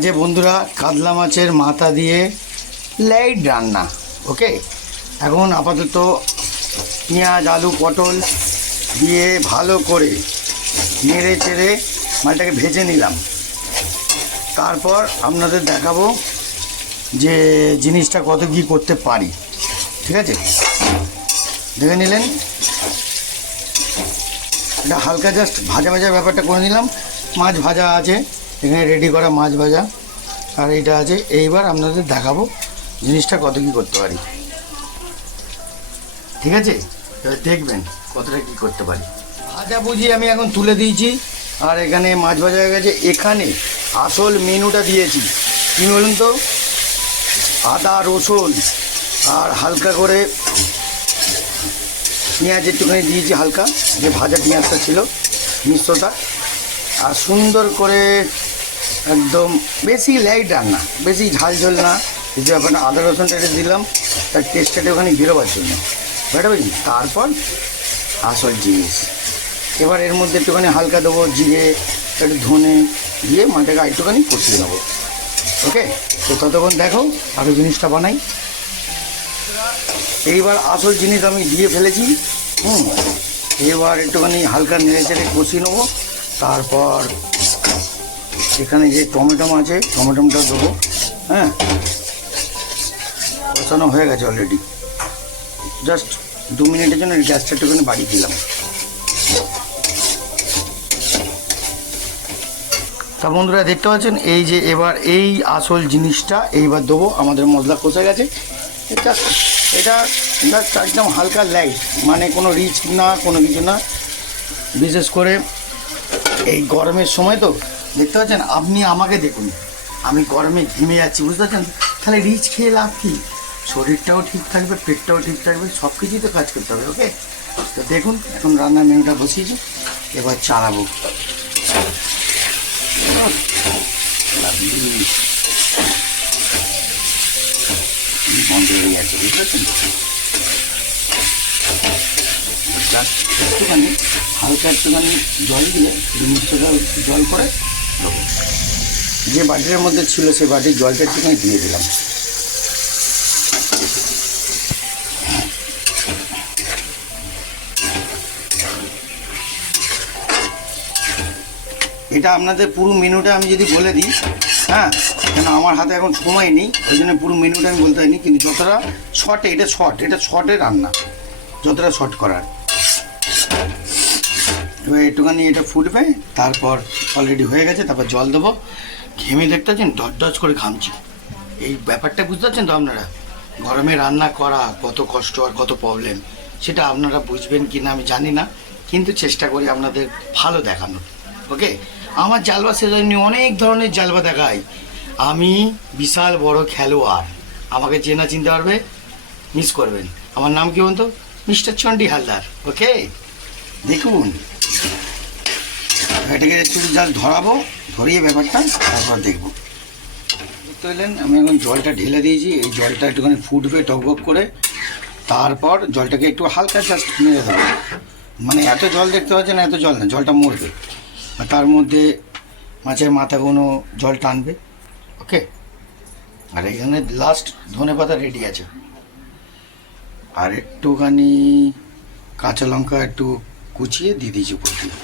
আজকে বন্ধুরা কাতলা মাছের মাথা দিয়ে লাইট রান্না, ওকে? এখন আপাতত পেঁয়াজ, আলু, পটল দিয়ে ভালো করে নেড়ে চেড়ে মালটাকে ভেজে নিলাম। তারপর আপনাদের দেখাবো যে জিনিসটা কত কী করতে পারি, ঠিক আছে? দেখে নিলেন? এটা হালকা জাস্ট ভাজা ভাজা ব্যাপারটা করে নিলাম। মাছ ভাজা আছে। এখানে রেডি করা মাছ ভাজা। আর এইটা আছে। এইবার আপনাদের দেখাবো জিনিসটা কত কী করতে পারি। ঠিক আছে? দেখবেন কতটা কী করতে পারি। ভাজা বুঝি আমি এখন তুলে দিয়েছি। আর এখানে মাছ ভাজা হয়ে গেছে। এখানে আসল মেনুটা দিয়েছি। কী বলুন তো? আদা, রসুন আর হালকা করে পেঁয়াজ একটুখানি দিয়েছি হালকা। যে ভাজা পেঁয়াজটা ছিল, মিশ্রটা। আর সুন্দর করে একদম বেশি লাইট রান্না বেশি ঝাল ঝোল না। যে আপনার আদা রসুনটা এটা দিলাম, তার টেস্টটা ওখানে বেরোবার জন্য। বুঝতে পারছি তারপর আসল জিনিস। এবার এর মধ্যে একটুখানি হালকা দেবো, জিরে, একটু ধনে দিয়ে মাটাকে একটুখানি কষিয়ে নেব। ওকে তো ততক্ষণ দেখো আরও জিনিসটা বানাই। এইবার আসল জিনিস আমি দিয়ে ফেলেছি। হুম? এবার একটুখানি হালকা নেড়ে চেড়ে কষিয়ে নেব। তারপর এখানে যে টমেটো আছে টমেটোটা দেবো হ্যাঁ? কষানো হয়ে গেছে অলরেডি জাস্ট দু মিনিটের জন্য গ্যাসটা একটুখানি বাড়িয়ে দিলাম। তা বন্ধুরা, দেখতে পাচ্ছেন, এই যে এবার এই আসল জিনিসটা, এইবার দেবো, আমাদের মশলা কষে গেছে। এটা জাস্ট একদম হালকা লাইট মানে কোনো রিচ না, কোনো কিছু না। বিশেষ করে এই গরমের সময় তো দেখতে পাচ্ছেন? আপনি আমাকে দেখুন। আমি গরমে ঘিমে যাচ্ছি, বুঝতে পারছেন? তাহলে রিচ খেয়ে লাভ কি? শরীরটাও ঠিক থাকবে, পেটটাও ঠিক থাকবে সব কিছুই তো কাজ করতে হবে ওকে তো দেখুন, এখন রান্নার মেনুটা বসিয়েছি, এবার চালাবো। বন্ধ হয়ে গেছে বুঝতে পারছেন একটুখানি, হালকা একটুখানি জল মিক্সচারটা জল করে যে বাটির মধ্যে ছিল সেই বাটির জলটা একটুখানি দিয়ে দিলাম। এটা আপনাদের পুরো মেনুটা আমি যদি বলে দিই হ্যাঁ কেন আমার হাতে এখন সময় নেই, ওই জন্য পুরো মেনুটা আমি বলতে পারিনি, কিন্তু যতটা শর্টে এটা শর্ট এটা শর্টে রান্না, যতটা শর্ট করার। এবার একটুখানি এটা ফুটবে, তারপর অলরেডি হয়ে গেছে, তারপর জল দেবো। ঘেমে দেখতে পাচ্ছেন ডজ করে ঘামছি। এই ব্যাপারটা বুঝতে পারছেন তো আপনারা? গরমে রান্না করা কত কষ্ট আর কত প্রবলেম সেটা আপনারা বুঝবেন কি না আমি জানি না, কিন্তু চেষ্টা করি আপনাদের ভালো দেখানোর ওকে আমার জালবা সেজন্য অনেক ধরনের জালবা দেখাই। আমি বিশাল বড় খেলোয়াড়, আমাকে চেনা চিনতে পারবে? মিস করবেন। আমার নাম কি বলতো? মিস্টার চন্ডি হালদার ওকে দেখুন এটাকে একটু জাস্ট ধরাবো, ধরিয়ে ব্যাপারটা তারপর দেখব। দেখতে আমি এখন জলটা ঢেলে দিয়েছি, এই জলটা একটুখানি ফুটবে টকবক করে তারপর জলটাকে একটু হালকা জাস্ট মেরে দেবো। মানে এত জল দেখতে পাচ্ছেন এত জল না, জলটা মরবে। আর তার মধ্যে মাছের মাথাগুলো জল টানবে। ওকে? আর এখানে লাস্ট ধনে পাতা রেডি আছে। আর একটুখানি কাঁচা লঙ্কা একটু কুচিয়ে দিয়ে দিয়েছি উপর দিয়ে।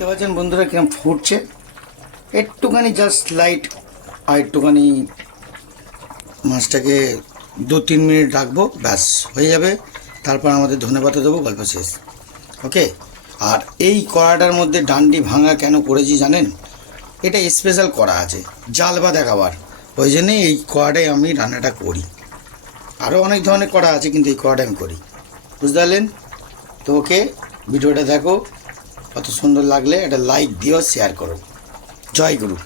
দেখতে পাচ্ছেন বন্ধুরা কিরম ফুটছে। একটুখানি জাস্ট লাইট আর একটুখানি মাছটাকে দু তিন মিনিট রাখব, ব্যাস, হয়ে যাবে। তারপর আমাদের ধনে পাতা দেবো, গল্প শেষ। ওকে আর এই কড়াটার মধ্যে ডান্ডি ভাঙা কেন করেছি জানেন? এটা স্পেশাল করা আছে, জাল বা দেখাবার ওই জন্যই এই কড়াটাই আমি রান্নাটা করি। আরও অনেক ধরনের কড়া আছে, কিন্তু এই কড়াটা আমি করি। বুঝতে পারলেন? তো ওকে ভিডিওটা দেখো। কত সুন্দর লাগলে একটা লাইক দিও শেয়ার করো। জয় গুরু।